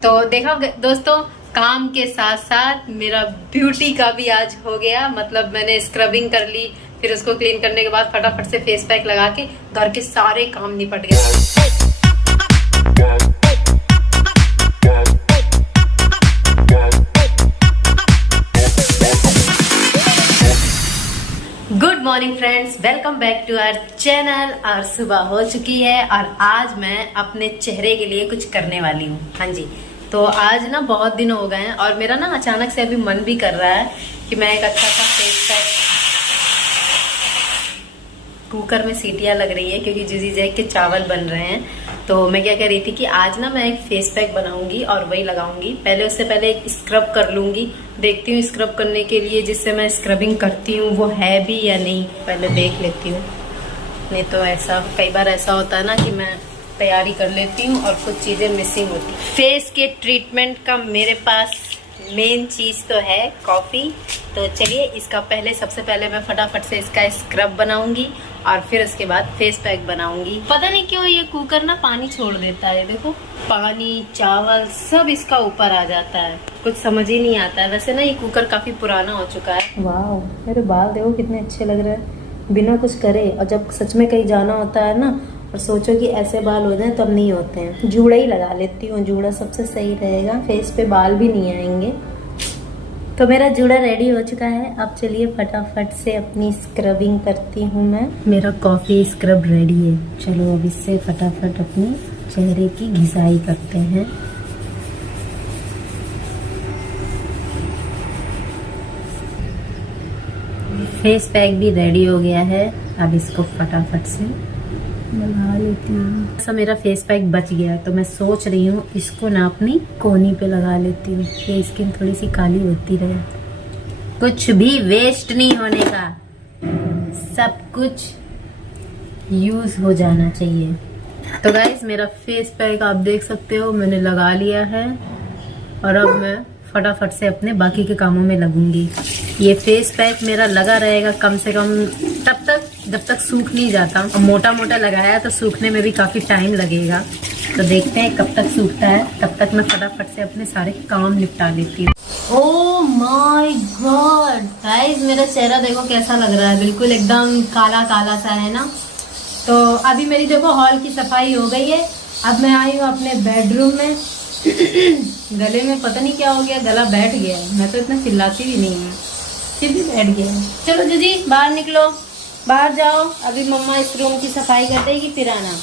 तो देखा दोस्तों, काम के साथ साथ मेरा ब्यूटी का भी आज हो गया। मतलब मैंने स्क्रबिंग कर ली, फिर उसको क्लीन करने के बाद फटाफट से फेस पैक लगा के घर के सारे काम निपट गए। Good morning friends, welcome back to our channel. और सुबह हो चुकी है और आज मैं अपने चेहरे के लिए कुछ करने वाली हूँ। हाँ जी, तो आज ना बहुत दिन हो गए हैं और मेरा ना अचानक से अभी मन भी कर रहा है कि मैं एक अच्छा सा फेस पैक। कुकर में सीटियां लग रही है क्योंकि जिजी जैक के चावल बन रहे हैं। तो मैं क्या कह रही थी कि आज ना मैं एक फेस पैक बनाऊंगी और वही लगाऊंगी। उससे पहले एक स्क्रब कर लूंगी। देखती हूँ स्क्रब करने के लिए जिससे मैं स्क्रबिंग करती हूँ वो है भी या नहीं, पहले देख लेती हूँ। नहीं तो ऐसा कई बार ऐसा होता है ना कि मैं तैयारी कर लेती हूँ और कुछ चीजें मिसिंग होती। फेस के ट्रीटमेंट का मेरे पास मेन चीज तो है कॉफी। तो चलिए इसका सबसे पहले मैं फटाफट से इसका स्क्रब बनाऊंगी और फिर उसके बाद फेस पैक बनाऊंगी। पता नहीं क्यों ये कुकर ना पानी छोड़ देता है। देखो, पानी चावल सब इसका ऊपर आ जाता है, कुछ समझ ही नहीं आता है। वैसे ना ये कुकर काफी पुराना हो चुका है। वाह, मेरे बाल देखो कितने अच्छे लग रहे हैं बिना कुछ करे। और जब सच में कहीं जाना होता है ना और सोचो कि ऐसे बाल हो जाए तब नहीं होते हैं। जूड़ा ही लगा लेती हूँ, जूड़ा सबसे सही रहेगा, फेस पे बाल भी नहीं आएंगे। तो मेरा जूड़ा रेडी हो चुका है। अब चलिए फटाफट से अपनी स्क्रबिंग करती हूँ मैं। मेरा कॉफी स्क्रब रेडी है। चलो अब इससे फटाफट अपने चेहरे की घिसाई करते हैं। फेस पैक भी रेडी हो गया है। अब इसको फटाफट से लगा लेती हूँ। ऐसा मेरा फेस पैक बच गया तो मैं सोच रही हूँ इसको ना अपनी कोहनी पे लगा लेती हूँ, ये स्किन थोड़ी सी काली होती रहे। कुछ भी वेस्ट नहीं होने का, सब कुछ यूज हो जाना चाहिए। तो गाइस मेरा फेस पैक आप देख सकते हो मैंने लगा लिया है और अब मैं फटाफट से अपने बाकी के कामों में लगूंगी। ये फेस पैक मेरा लगा रहेगा कम से कम तब तक जब तक सूख नहीं जाता। और मोटा मोटा लगाया तो सूखने में भी काफी टाइम लगेगा। तो देखते हैं कब तक सूखता है, तब तक मैं फटाफट से अपने सारे काम निपटा लेती हूँ। ओह माय गॉड गाइस, मेरा चेहरा देखो कैसा लग रहा है, बिल्कुल एकदम काला काला सा है ना। तो अभी मेरी देखो हॉल की सफाई हो गई है। अब मैं आई हूँ अपने बेडरूम में। गले में पता नहीं क्या हो गया, गला बैठ गया है। मैं तो इतना चिल्लाती भी नहीं हूँ, फिर भी बैठ गया है। चलो जीजी बाहर निकलो, बाहर जाओ। अभी मम्मा इस रूम की सफाई कर देगी फिर आना।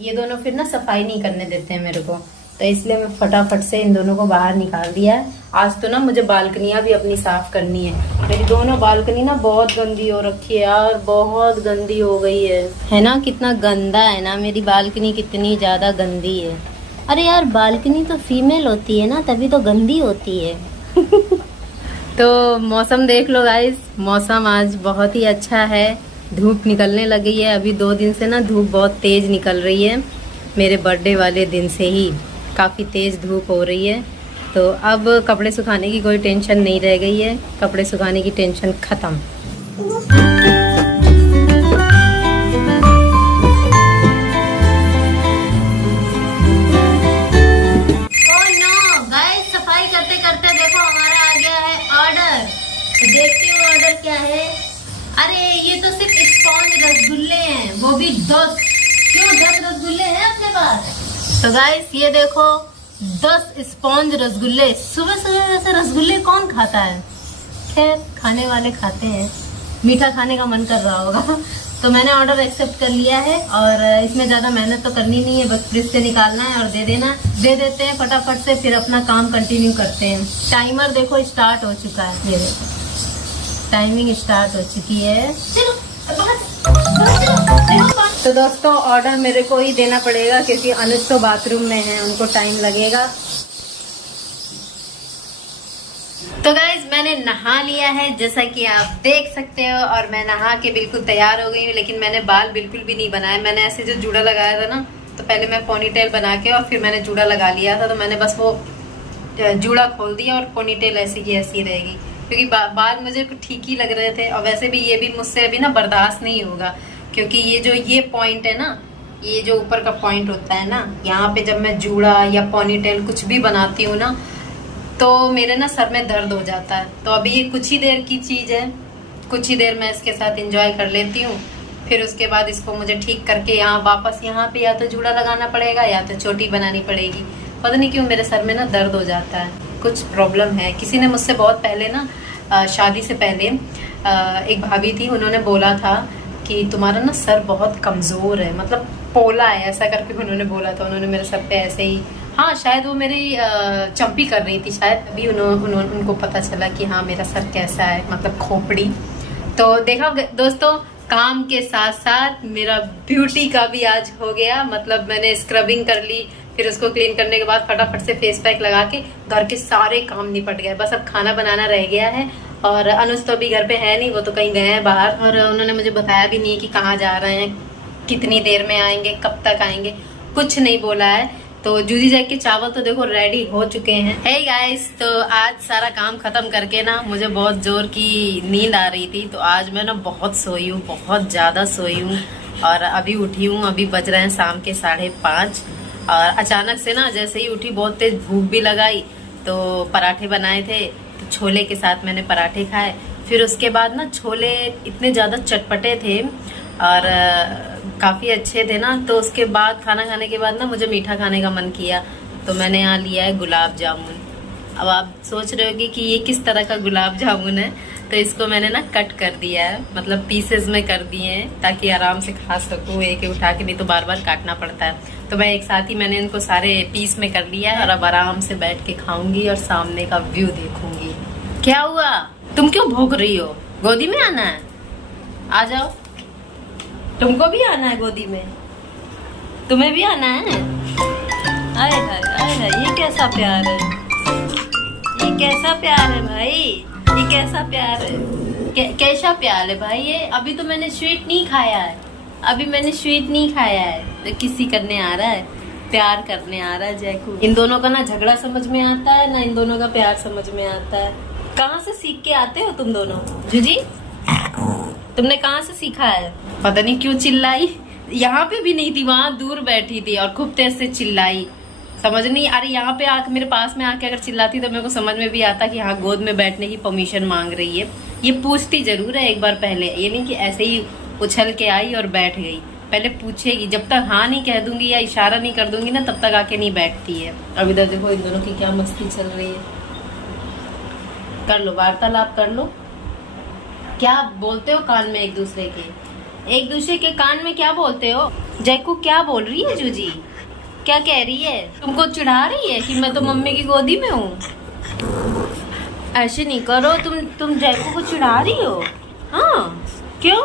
ये दोनों फिर ना सफाई नहीं करने देते हैं मेरे को, तो इसलिए मैं फटाफट से इन दोनों को बाहर निकाल दिया है। आज तो ना मुझे बालकनियां भी अपनी साफ करनी है। मेरी दोनों बालकनी ना बहुत गंदी हो रखी है यार, बहुत गंदी हो गई है ना। कितना गंदा है ना, मेरी बालकनी कितनी ज्यादा गंदी है। अरे यार बालकनी तो फीमेल होती है ना, तभी तो गंदी होती है। तो मौसम देख लो गाइस, मौसम आज बहुत ही अच्छा है। धूप निकलने लगी है। अभी 2 दिन से ना धूप बहुत तेज निकल रही है। मेरे बर्थडे वाले दिन से ही काफ़ी तेज धूप हो रही है। तो अब कपड़े सुखाने की कोई टेंशन नहीं रह गई है, कपड़े सुखाने की टेंशन खत्म। सफाई करते करते देखो हमारा आ गया है ऑर्डर। तो देखती हूँ ऑर्डर क्या है। अरे ये तो सिर्फ स्पॉन्ज रसगुल्ले हैं, वो भी 10। क्यों 10 रसगुल्ले हैं अपने पास? तो गाइस ये देखो 10 स्पॉन्ज रसगुल्ले। सुबह सुबह वैसे रसगुल्ले कौन खाता है? खैर खाने वाले खाते हैं, मीठा खाने का मन कर रहा होगा। तो मैंने ऑर्डर एक्सेप्ट कर लिया है और इसमें ज्यादा मेहनत तो करनी नहीं है, बस फ्रिज से निकालना है और दे देते हैं फटाफट से, फिर अपना काम कंटिन्यू करते हैं। टाइमर देखो स्टार्ट हो चुका है, ये देखो टाइमिंग स्टार्ट हो चुकी है। तो दोस्तों ऑर्डर मेरे को ही देना पड़ेगा क्योंकि अनुज तो बाथरूम में है, उनको टाइम लगेगा। तो गाइज मैंने नहा लिया है जैसा कि आप देख सकते हो, और मैं नहा के बिल्कुल तैयार हो गई हूँ। लेकिन मैंने बाल बिल्कुल भी नहीं बनाए। मैंने ऐसे जो जूड़ा लगाया था ना, तो पहले मैं पोनीटेल बना के और फिर मैंने जूड़ा लगा लिया था। तो मैंने बस वो जूड़ा खोल दिया और पोनीटेल ऐसी की ऐसी रहेगी क्योंकि बाल मुझे ठीक ही लग रहे थे। और वैसे भी ये भी मुझसे अभी ना बर्दाश्त नहीं होगा क्योंकि ये जो ये पॉइंट है ना, ये जो ऊपर का पॉइंट होता है ना, यहाँ पे जब मैं जूड़ा या पोनीटेल कुछ भी बनाती हूँ ना, तो मेरे ना सर में दर्द हो जाता है। तो अभी ये कुछ ही देर की चीज़ है, कुछ ही देर मैं इसके साथ एंजॉय कर लेती हूँ। फिर उसके बाद इसको मुझे ठीक करके यहाँ वापस यहाँ पे या तो जूड़ा लगाना पड़ेगा या तो चोटी बनानी पड़ेगी। पता नहीं क्यों मेरे सर में ना दर्द हो जाता है, कुछ प्रॉब्लम है। किसी ने मुझसे बहुत पहले ना शादी से पहले एक भाभी थी, उन्होंने बोला था कि तुम्हारा ना सर बहुत कमज़ोर है, मतलब पोला है, ऐसा करके उन्होंने बोला था। उन्होंने मेरे सर पे ऐसे ही, हाँ शायद वो मेरी चंपी कर रही थी शायद, अभी उनको पता चला कि हाँ मेरा सर कैसा है, मतलब खोपड़ी। तो देखा दोस्तों, काम के साथ साथ मेरा ब्यूटी का भी आज हो गया। मतलब मैंने स्क्रबिंग कर ली, फिर उसको क्लीन करने के बाद फटाफट से फेस पैक लगा के घर के सारे काम निपट गए। बस अब खाना बनाना रह गया है। और अनुज तो अभी घर पे है नहीं, वो तो कहीं गए हैं बाहर, और उन्होंने मुझे बताया भी नहीं है कि कहाँ जा रहे हैं, कितनी देर में आएंगे, कब तक आएंगे, कुछ नहीं बोला है। तो जूजी जैक के चावल तो देखो रेडी हो चुके हैं। हे गाइस, तो आज सारा काम खत्म करके ना मुझे बहुत जोर की नींद आ रही थी, तो आज मैं ना बहुत सोई हूँ, बहुत ज्यादा सोई हूँ। और अभी उठी हूँ, अभी बज रहे हैं शाम के 5:30। और अचानक से ना जैसे ही उठी बहुत तेज भूख भी लगाई, तो पराठे बनाए थे, तो छोले के साथ मैंने पराठे खाए। फिर उसके बाद ना छोले इतने ज़्यादा चटपटे थे और काफ़ी अच्छे थे ना, तो उसके बाद खाना खाने के बाद ना मुझे मीठा खाने का मन किया, तो मैंने यहाँ लिया है गुलाब जामुन। अब आप सोच रहे होगी कि ये किस तरह का गुलाब जामुन है, तो इसको मैंने ना कट कर दिया है, मतलब पीसेस में कर दिए हैं ताकि आराम से खा सकूँ एक एक उठा के, नहीं तो बार बार काटना पड़ता है। तो मैं एक साथ ही मैंने इनको सारे पीस में कर लिया है और अब आराम से बैठ के खाऊंगी और सामने का व्यू देखूंगी। क्या हुआ, तुम क्यों भौंक रही हो? गोदी में आना है, आ जाओ। तुमको भी आना है गोदी में, तुम्हें भी आना है। आए हाय आए हाय, ये कैसा प्यार है, ये कैसा प्यार है भाई, ये कैसा प्यार है, कैसा प्यार है भाई ये। अभी तो मैंने स्वीट नहीं खाया है, अभी मैंने स्वीट नहीं खाया है, तो किसी करने आ रहा है, प्यार करने आ रहा है जैकू। इन दोनों का ना झगड़ा समझ में आता है ना इन दोनों का प्यार समझ में आता है। कहाँ से सीख के आते हो तुम दोनों? जूजी, तुमने कहाँ से सीखा है? पता नहीं क्यों चिल्लाई, यहाँ पे भी नहीं थी, वहां दूर बैठी थी और खूब तेज से चिल्लाई, समझ नहीं। अरे यहाँ पे आके मेरे पास में आके अगर चिल्लाती तो मेरे को समझ में भी आता कि हाँ गोद में बैठने की परमिशन मांग रही है। ये पूछती जरूर है एक बार पहले, ये नहीं कि ऐसे ही उछल के आई और बैठ गई, पहले पूछेगी। जब तक हाँ नहीं कह दूंगी या इशारा नहीं कर दूंगी ना, तब तक आके नहीं बैठती है। अब इधर देखो इन दोनों की क्या मस्ती चल रही है। कर लो वार्तालाप कर लो, क्या बोलते हो कान में एक दूसरे के कान में क्या बोलते हो? जैकू क्या बोल रही है जूजी, क्या कह रही है? तुमको चिढ़ा रही है कि मैं तो मम्मी की गोदी में हूँ? ऐसे नहीं करो, तुम जैकू को चिढ़ा रही हो। हाँ क्यों?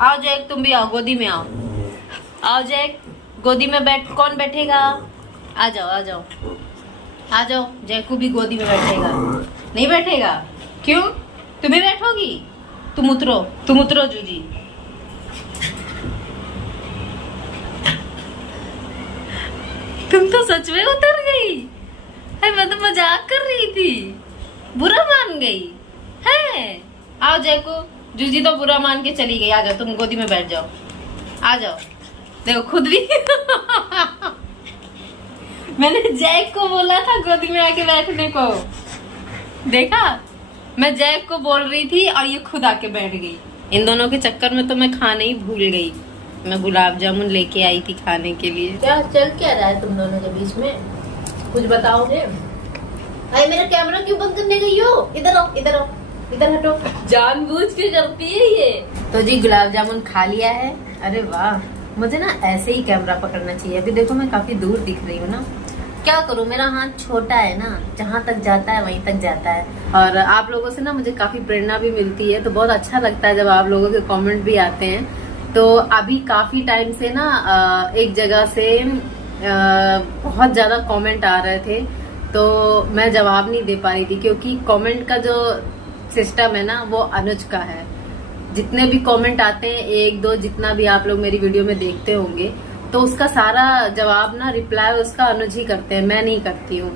आओ जैक, तुम भी आओ, गोदी में आओ, आओ जैक, गोदी में बैठ। कौन बैठेगा? आ जाओ आ जाओ आ जाओ, जैकू भी गोदी में बैठेगा। नहीं बैठेगा? क्यों? तुम्हें बैठोगी? तुम उतरो जूजी। तुम तो सच में उतर गई है, मैं तो मजाक कर रही थी, बुरा मान गई है। आओ जैको, जूजी तो बुरा मान के चली गई। आ जाओ, तुम गोदी में बैठ जाओ, आ जाओ। देखो खुद भी मैंने जैक को बोला था गोदी में आके बैठने को, देखा? मैं जैक को बोल रही थी और ये खुद आके बैठ गई। इन दोनों के चक्कर में तो मैं खाना ही भूल गई। मैं गुलाब जामुन लेके आई थी खाने के लिए। क्या चल क्या रहा है तुम दोनों के बीच में, कुछ बताओगे? भाई मेरा कैमरा क्यों बंद करने गई हो? इधर आओ, इधर आओ, इधर हटो, जानबूझ के करती है ये। तो जी गुलाब जामुन खा लिया है। अरे वाह, मुझे ना ऐसे ही कैमरा पकड़ना चाहिए। अभी देखो मैं काफी दूर दिख रही हूँ ना, क्या करूँ, मेरा हाथ छोटा है ना, जहाँ तक जाता है वहीं तक जाता है। और आप लोगों से ना मुझे काफी प्रेरणा भी मिलती है, तो बहुत अच्छा लगता है जब आप लोगों के कमेंट भी आते हैं। तो अभी काफी टाइम से ना एक जगह से बहुत ज्यादा कमेंट आ रहे थे, तो मैं जवाब नहीं दे पा रही थी, क्योंकि कमेंट का जो सिस्टम है ना वो अनुज का है। जितने भी कमेंट आते हैं, एक दो जितना भी आप लोग मेरी वीडियो में देखते होंगे, तो उसका सारा जवाब ना, रिप्लाई उसका अनुज ही करते हैं, मैं नहीं करती हूँ।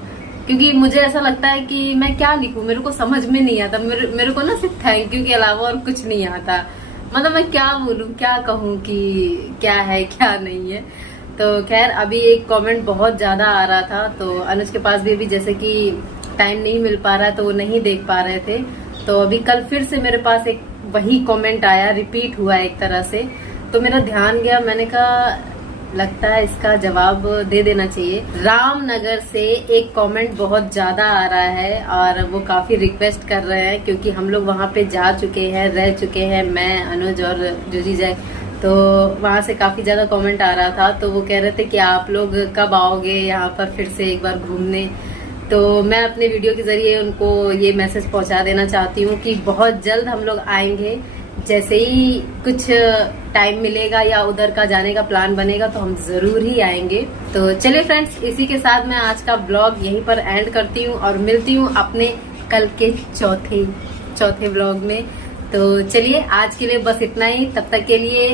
क्योंकि मुझे ऐसा लगता है कि मैं क्या लिखूं, मेरे को समझ में नहीं आता। मेरे को ना सिर्फ थैंक यू के अलावा और कुछ नहीं आता। मतलब मैं क्या बोलूं, क्या कहूं कि क्या है क्या नहीं है। तो खैर अभी एक कमेंट बहुत ज्यादा आ रहा था, तो अनुज के पास भी अभी जैसे कि टाइम नहीं मिल पा रहा है तो वो नहीं देख पा रहे थे। तो अभी कल फिर से मेरे पास एक वही कमेंट आया, रिपीट हुआ एक तरह से। तो मेरा ध्यान गया, मैंने कहा लगता है इसका जवाब दे देना चाहिए। रामनगर से एक कमेंट बहुत ज्यादा आ रहा है और वो काफी रिक्वेस्ट कर रहे हैं, क्योंकि हम लोग वहाँ पे जा चुके हैं, रह चुके हैं, मैं, अनुज और जूजी जय। तो वहाँ से काफी ज्यादा कमेंट आ रहा था, तो वो कह रहे थे कि आप लोग कब आओगे यहाँ पर फिर से एक बार घूमने। तो मैं अपने वीडियो के जरिए उनको ये मैसेज पहुंचा देना चाहती हूँ कि बहुत जल्द हम लोग आएंगे। जैसे ही कुछ टाइम मिलेगा या उधर का जाने का प्लान बनेगा तो हम जरूर ही आएंगे। तो चलिए फ्रेंड्स, इसी के साथ मैं आज का ब्लॉग यहीं पर एंड करती हूँ और मिलती हूँ अपने कल के चौथे ब्लॉग में। तो चलिए आज के लिए बस इतना ही। तब तक के लिए,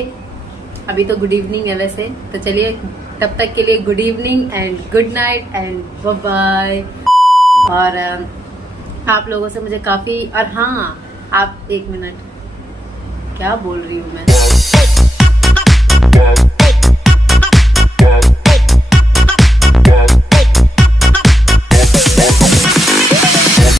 अभी तो गुड इवनिंग है वैसे, तो चलिए तब तक के लिए good evening and good night and bye bye. और आप लोगों से मुझे काफी, और हाँ आप एक मिनट, क्या बोल रही हूँ मैं।